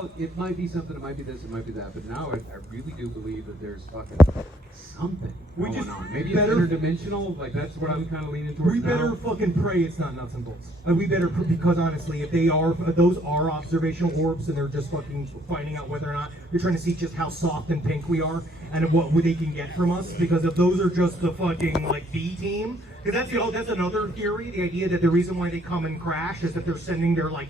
well, it might be something, it might be this, it might be that, but now I really do believe that there's fucking something going on. Maybe it's interdimensional, like that's what I'm kind of leaning towards. We better fucking pray it's not nuts and bolts. We better, because honestly, if those are observational orbs and they're just fucking finding out whether or not you're trying to see just how soft and pink we are and what they can get from us, because if those are just the fucking like B team, because that's another theory, the idea that the reason why they come and crash is that they're sending their like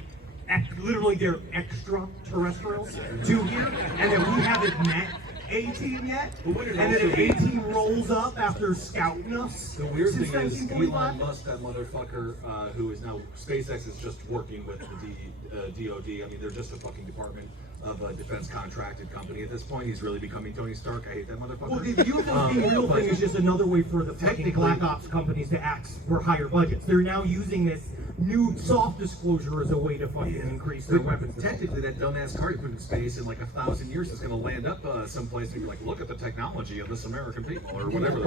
literally their extraterrestrials to here, and that we haven't met A-Team yet, and then if A-Team rolls up after scouting us. The weird thing is Elon Musk, that motherfucker, who is now, SpaceX is just working with the DOD. I mean, they're just a fucking department of a defense contracted company at this point. He's really becoming Tony Stark. I hate that motherfucker. Well, the UFO being real thing is just another way for the fucking black ops companies to ask for higher budgets. They're now using this new soft disclosure as a way to fucking increase their weapons. Technically, that dumbass car you put in space in like 1,000 years is going to land up someplace and be like, look at the technology of this American people, or whatever.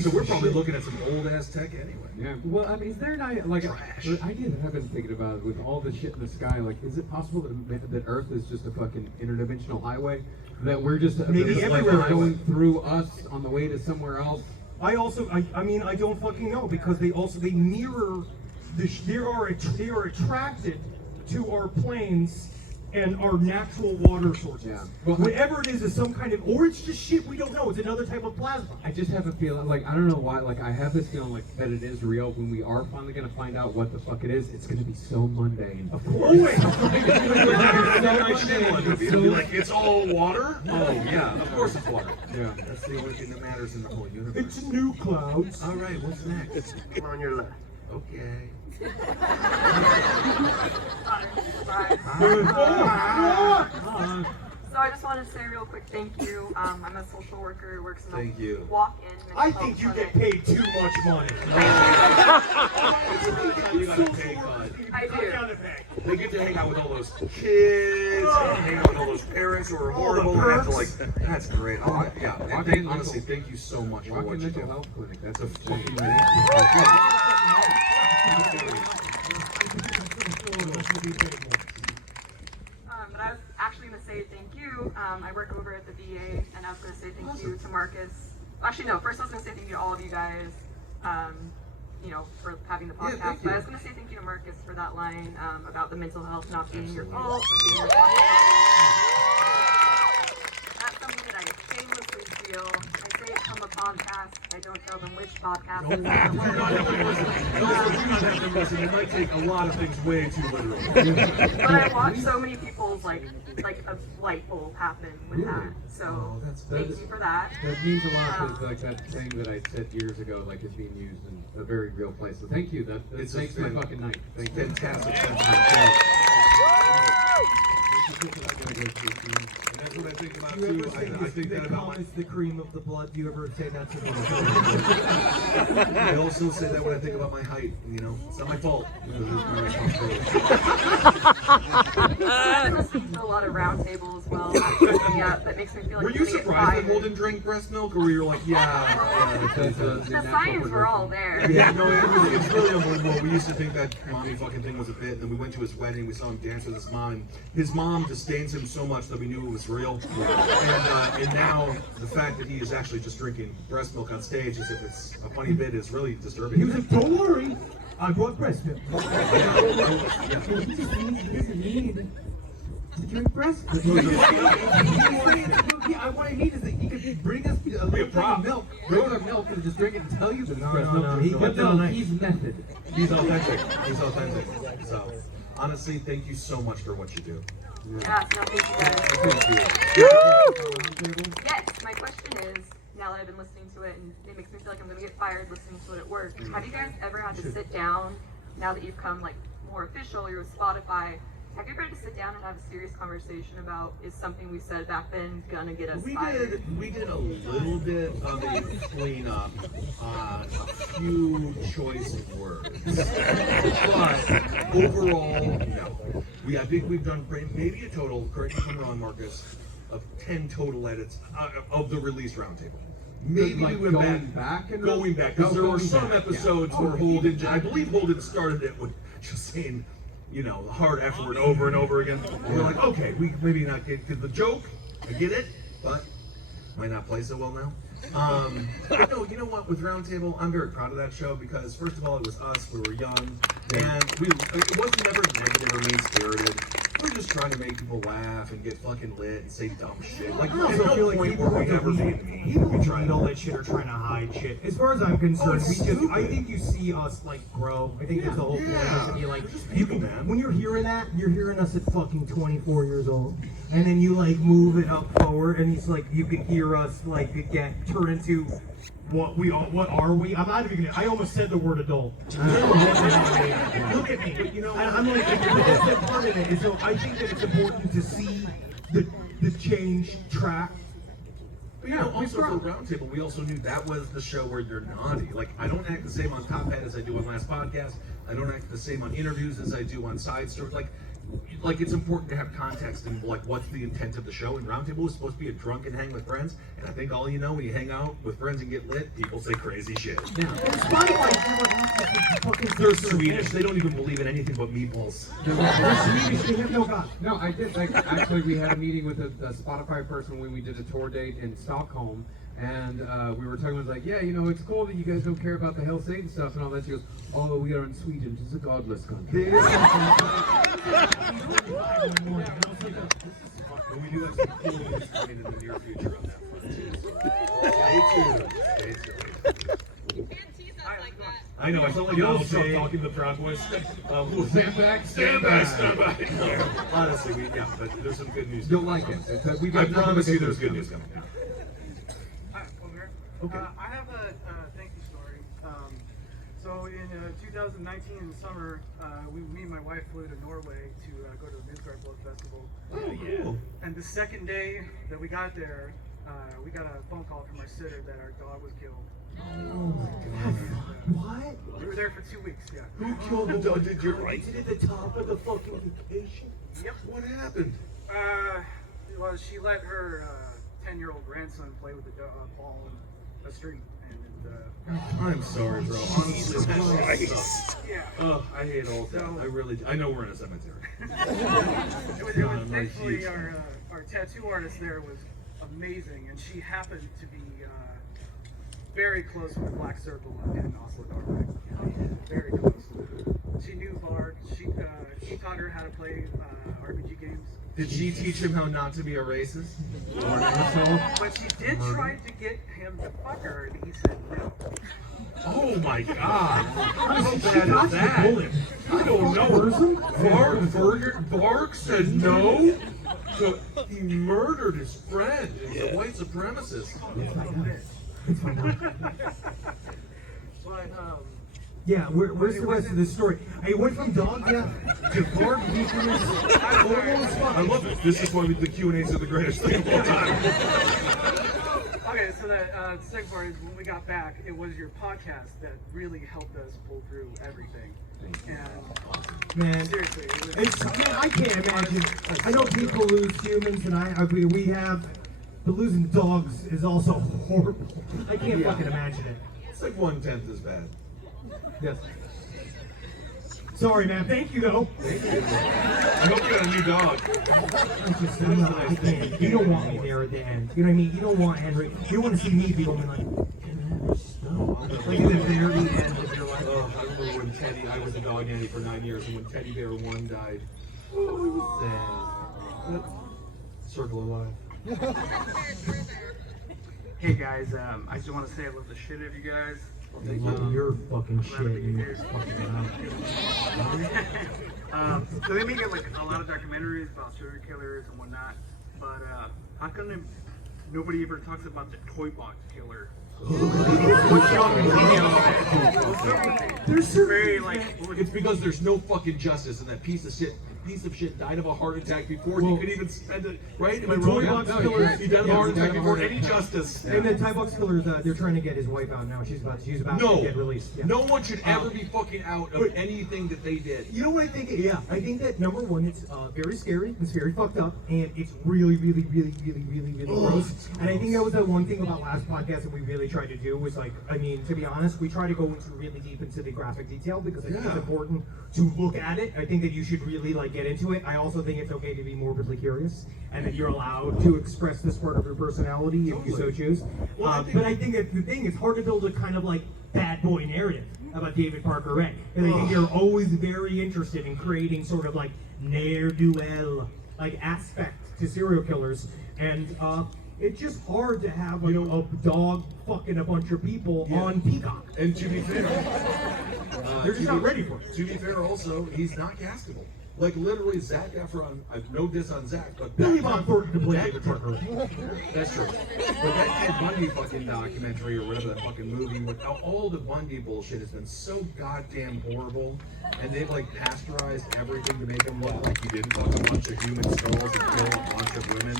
So we're probably looking at some old ass tech anyway. Yeah. Well, I mean, is there not like the idea that I've been thinking about with all the shit in the sky? Like, is it possible that Earth is just a fucking interdimensional highway? That we're just maybe everywhere going through us on the way to somewhere else? I mean, I don't fucking know, because they mirror. They are attracted to our planes and our natural water sources. Yeah. Well, whatever it is some kind of, or it's just shit we don't know. It's another type of plasma. I just have a feeling, like, I don't know why, like, I have this feeling like that it is real. When we are finally going to find out what the fuck it is, it's going to be so mundane. Of course. It'll be like, it's all water? Oh, yeah, of course it's water. Yeah. That's the only thing that matters in the whole universe. It's new clouds. All right, what's next? Come on your left. Okay. Sorry. So I just want to say real quick, thank you. I'm a social worker who works in a walk-in mental I health think you clinic. get paid too much money. You got a pay cut. I do. They get to hang out with all those kids, hang out with all those parents who are horrible. And have to, like, that's great. Oh, yeah. And honestly, thank you so much for what you do. Health clinic. That's a fucking But I was actually going to say thank you. I work over at the VA, and I was going to say thank you to Marcus. Actually, no. First, I was going to say thank you to all of you guys. You know, for having the podcast. But I was going to say thank you to Marcus for that line about the mental health not being your fault, but being your fault. That's something that I shamelessly steal. I say it from a podcast. I don't tell them which podcast. Do not have to listen. It might take a lot of things way too literally. But I watch so many people's like a light bulb happen with that. So thank you for that. That means a lot, because like that thing that I said years ago, like is being used in a very real place. So thank you. That makes my fucking night. Thank you. Fantastic. And that's what I think about too. I think that about is the cream of the blood. Do you ever say that to me? I also say that when I think about my height. You know, it's not my fault. I listen to a lot of round table as well. That makes me feel like were you surprised that Holden drank breast milk, or were you like, yeah? The signs were all there. Yeah, no, it's really unbelievable. We used to think that mommy fucking thing was a bit, and then we went to his wedding. We saw him dance with his mom, and his mom disdains him so much that we knew it was real. And now the fact that he is actually just drinking breast milk on stage, as if it's a funny bit, is really disturbing. He was like, "Don't worry, I brought breast milk." He doesn't need to drink breast milk. What I need is that he could bring us a little bit of milk, regular milk, and just drink it and tell you that it's breast milk. He's method. He's authentic. He's authentic. So, honestly, thank you so much for what you do. Yeah, no, thank you guys. Yes, my question is, now that I've been listening to it, and it makes me feel like I'm going to get fired listening to it at work, have you guys ever had to sit down, now that you've come like more official, you're with Spotify, have you ever had to sit down and have a serious conversation about, is something we said back then going to get us fired? We did a little bit of a cleanup on a few choice words. But overall, no. I think we've done maybe a total, correct me if I'm wrong, Marcus, of 10 total edits of the release roundtable. Maybe like we went back, because there were some episodes where Holden, I believe Holden started it with just saying, the hard F word over and over again. And we're like, okay, we maybe not get the joke. I get it, but might not play so well now. But no, you know what? With Roundtable, I'm very proud of that show because first of all, it was us. We were young, and it wasn't never negative or mean spirited. We were just trying to make people laugh and get fucking lit and say dumb shit. Like, I also there's no feel like point people where we like ever to being mean. people We who tried read all that shit are trying to hide shit. As far as I'm concerned, it's I stupid. think you see us like grow. I think that's the whole point. Is to be like, We're just you people, can, man. when you're hearing that, you're hearing us at fucking 24 years old, and then you like move it up forward, and it's like you can hear us like turn into what are we? I'm not even gonna. I almost said the word adult. Look at me. I'm like, that's the part of it. And so I think that it's important to see the change track. But also for Roundtable, we also knew that was the show where you're naughty. Like, I don't act the same on Top Hat as I do on Last Podcast. I don't act the same on interviews as I do on Side Stories. Like it's important to have context and like what's the intent of the show. And Roundtable was supposed to be a drunk and hang with friends. And I think all you know when you hang out with friends and get lit, people say crazy shit. They're Swedish. They don't even believe in anything but meatballs. They're Swedish. They have no God. No, I did. Actually, we had a meeting with a Spotify person when we did a tour date in Stockholm, and we were talking about like, yeah, it's cool that you guys don't care about the Hell Satan stuff and all that. She goes, oh, we are in Sweden. It's a godless country. We do have some cool news coming in the near future on that front too. Stay tuned. I know, I sound like Donald Trump talking to the Proud Boys. Stand back, Stand back. No, honestly, but there's some good news. You'll like it. I promise you there's good news coming. Hi, FORVER. Okay. I have a thank you story. So in 2019 in the summer, me and my wife flew to Norway to go to the Midgard Blood Festival. Oh, cool. And the second day that we got there, we got a phone call from our sitter that our dog was killed. Oh my God. What? We were there for 2 weeks, yeah. Who killed the dog? Did you write Is it at the top of the fucking vacation? Yep. What happened? Well, she let her 10-year-old grandson play with the ball in the street. And I'm sorry, bro. Honestly, that sucks. yeah. Oh, I hate all that. I really do. I know we're in a cemetery. It was thankfully our tattoo artist there was amazing, and she happened to be very close with the Black Circle in Oslo, Norway. Very close. She knew Bard. She taught her how to play RPG games. Did she teach him how not to be a racist? But she did try to get him to fuck her, and he said no. Oh my God! How She bad dodged is the that? bullet. I don't know. Bark said no. So he murdered his friend. He's a white supremacist. But Yeah, where's the rest of this story? I went from dog death to Bard weakness. I love it. This is why the Q&As are the greatest thing of all time. okay, so the second part is when we got back, it was your podcast that really helped us pull through everything. And Man, seriously, it was, I can't imagine. I know people lose humans, and we have, but losing dogs is also horrible. I can't fucking imagine it. It's like 1/10 as bad. Yes. Sorry, man. Thank you, though. I hope you got a new dog. I can't. You don't want me there at the end. You know what I mean? You don't want Henry. You don't want to see me be going like, like at the very end of your life. I remember when Teddy, I was a dog nanny for 9 years, and when Teddy Bear 1 died, it was sad. Circle of life. hey guys, I just want to say I love the shit out of you guys. You're fucking shit. You So they make it like a lot of documentaries about serial killers and whatnot, but how come nobody ever talks about the toy box killer? There's Very like It's because there's no fucking justice, and that piece of shit died of a heart attack before he could even spend it. Right? Am I wrong? toy box killer. He died of a heart attack before any justice. And the Thai box killers, they're trying to get his wife out now. She's about to get released. Yeah. No one should ever be fucking out of anything that they did. You know what I think? Yeah, I think that number one, it's very scary, it's very fucked up, and it's really, really, really, really, really, really gross. And I think that was the one thing about last podcast that we really really tried to do was like, I mean, to be honest, we try to go into really deep into the graphic detail because I think it's important to look at it. I think that you should really like get into it. I also think it's okay to be morbidly curious and that you're allowed to express this part of your personality if you so choose. But I think that the thing, it's hard to build a kind of like bad boy narrative about David Parker Ray. And I think you're always very interested in creating sort of like ne'er-do-well like aspect to serial killers. And it's just hard to have like a dog fucking a bunch of people on Peacock. And to be fair, They're just not ready for it. To be fair, also, he's not castable. Like literally, Zac Efron. I've no diss on Zac, but Billy Bob Thornton to play David Parker. That's true. But that Ted Bundy fucking documentary or whatever that fucking movie with all the Bundy bullshit has been so goddamn horrible, and they've like pasteurized everything to make him look like he didn't fuck a bunch of human skulls and kill a bunch of women.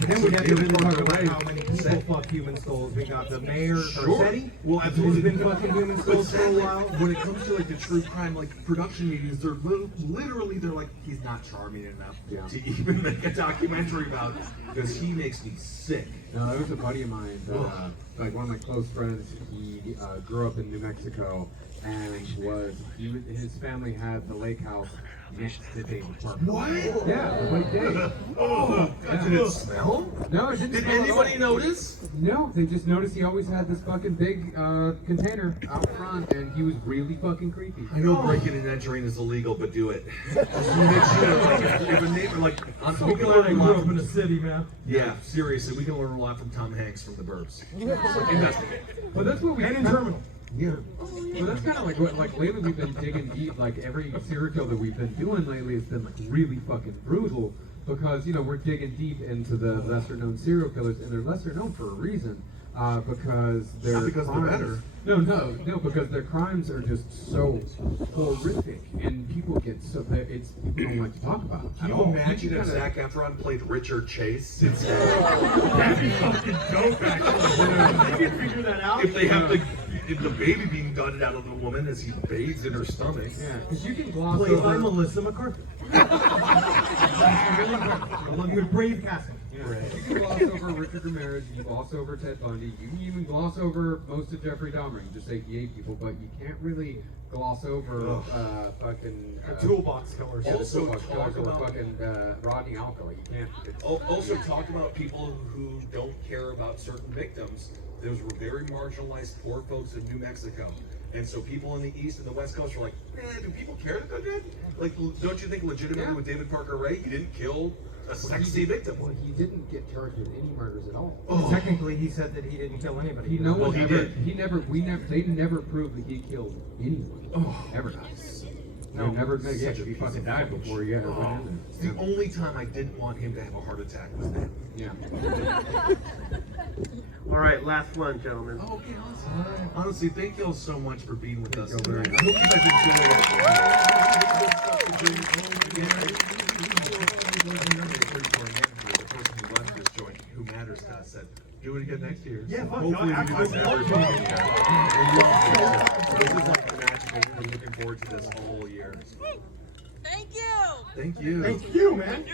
And then we have to really talk about how many people fuck human skulls. We got the mayor, Garcetti, well, who's absolutely. been fucking human skulls for a while. When it comes to like the true crime, like production meetings, they're literally they're like, he's not charming enough to even make a documentary about because he makes me sick. No, there was a buddy of mine, like one of my close friends. He grew up in New Mexico, and his family had the lake house next to David Parker. What? Yeah, like Dave. Oh, did it smell? No, it didn't. Did smell at all. anybody notice? No, they just noticed he always had this fucking big container out front, and he was really fucking creepy. I know breaking and entering is illegal, but do it. Just make sure, like, if a neighbor, like, we can learn a lot from the city, man. Yeah, seriously, we can learn a lot from Tom Hanks from The Burbs. Investigate. But that's what we And in Terminal. Yeah. Well, that's kind of like what, like lately we've been digging deep. Like every serial kill that we've been doing lately has been like really fucking brutal because we're digging deep into the lesser known serial killers, and they're lesser known for a reason. Because their Not because crimes, they're better. No, because their crimes are just so horrific, and people get so people don't like to talk about it. Can you imagine if Zac Efron played Richard Chase? That'd be fucking dope, actually. They can figure that out. If they have the baby being gutted out of the woman as he bathes in her stomach. Yeah, because you can gloss Played by over. Melissa McCarthy. I love your brave casting. You can gloss over Richard Ramirez, you gloss over Ted Bundy, you can even gloss over most of Jeffrey Dahmer. You just say he ate people, but you can't really gloss over fucking Toolbox killers. Also toolbox talk killers or about- fucking Rodney Alco. You can't. Also talk about people who don't care about certain victims. Those were very marginalized poor folks in New Mexico. And so people in the East and the West Coast were like, man, do people care that they're dead? Like, don't you think legitimately with David Parker Ray, he didn't kill a sexy victim? Well, he didn't get charged with any murders at all. Technically, he said that he didn't kill anybody. He, no Well, one he ever, did. they never proved that he killed anyone. Ever not. No, never. Yeah, he fucking died before he ever went in there. The only time I didn't want him to have a heart attack was then. Yeah. All right, last one, gentlemen. Oh, okay, awesome. Honestly, thank you all so much for being with us tonight. I hope you guys enjoy it. Who matters to us? Do it again next year. Yeah, fuck, Hopefully we do this I- every fucking year. This is like magical. We've been looking forward to this all year. Thank you. Thank you. Thank you, man.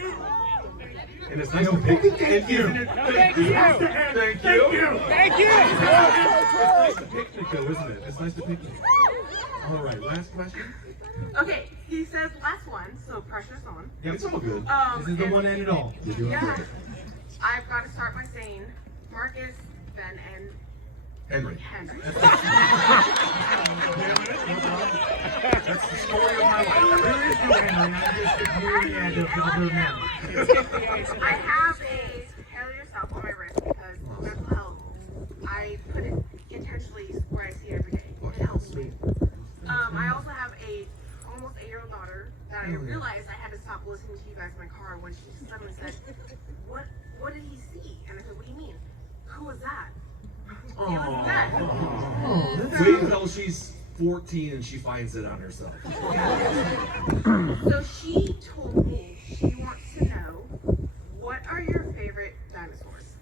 And it's nice to pick. Thank you. Thank you. Thank you. Thank you. It's nice to picnic though, isn't it? It's nice to picnic. All right, last question. Okay, he says last one, so pressure's on. It's all good. This is the and- one and it all. You're doing Yeah. great. I've got to start by saying Marcus, Ben, and Henry. Henry. That's the story of my life. There is no Henry. I'm just the myriad of other men. I have a Hail Yourself on my wrist because mental health, I put it intentionally where I see it every day. It helps me. I also have a almost 8-year-old daughter that I realized I had to stop listening to you guys in my car when she suddenly said, what did he see? And I said, what do you mean? Who was that? It was that. Wait until she's 14 and she finds it on herself. So she told me she wants to know, what are your favorite dinosaurs?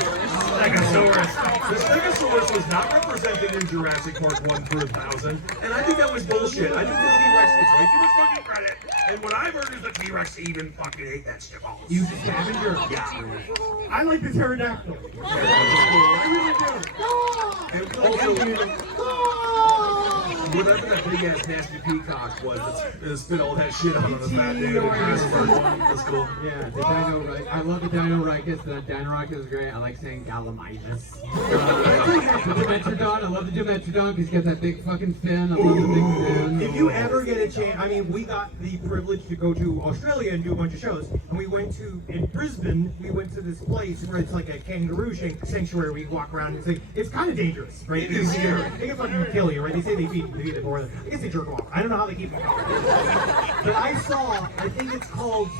Stegosaurus. The Stegosaurus was not represented in Jurassic Park 1 per 1,000, and I think that was bullshit. I think the T-Rex gets way too much fucking credit, And what I've heard is the T-Rex even fucking ate that shit balls. You scavenger. Yeah. I like the pterodactyl. And also, whatever that big ass nasty peacock was that spit all that shit out on the fat day. That's cool. Yeah, the Dino Reich. I love the Dino Ricus. The Dino Ricus is great. I like saying Gallimimus. The Dimetrodon. I love the Dimetrodon because he's got that big fucking fin. I love the big fin. If you ever get a chance, I mean, we got the privilege to go to Australia and do a bunch of shows, and we went to, in Brisbane, we went to this place where it's like a kangaroo sanctuary. We walk around and it's kind of dangerous, right? It is scary. They can fucking kill you, right? They say they feed it more than, I guess they jerk off. I don't know how they keep them going. But I saw, I think it's called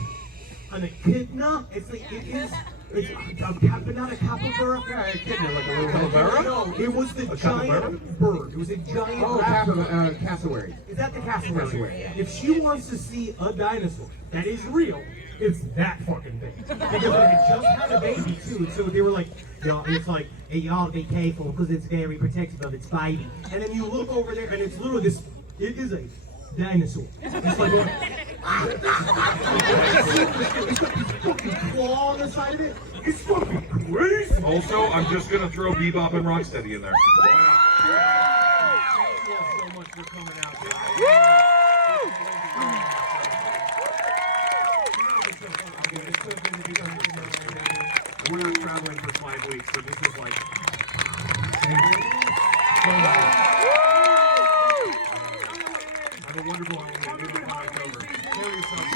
an echidna. It's like, it's but not a capybara. Yeah, echidna, like a little Capybara? No, it was the capybara? giant bird. It was a giant Cassowary. Is that the cassowary? Cassowary, yeah. If she wants to see a dinosaur that is real, it's that fucking thing. Because like, it just had a baby too, so they were like, it's like, hey, y'all be careful because it's very protective of its baby. And then you look over there and it's literally this, it is a dinosaur. It's like going, it's got this fucking claw on the side of it. It's fucking crazy. Also, I'm just gonna throw Bebop and Rocksteady in there. Thank you all so much for coming out, guys. We're not traveling for 5 weeks, so this is like. Have a wonderful holiday. Good luck in October. Kill yourselves,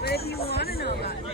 But if you want to know about it,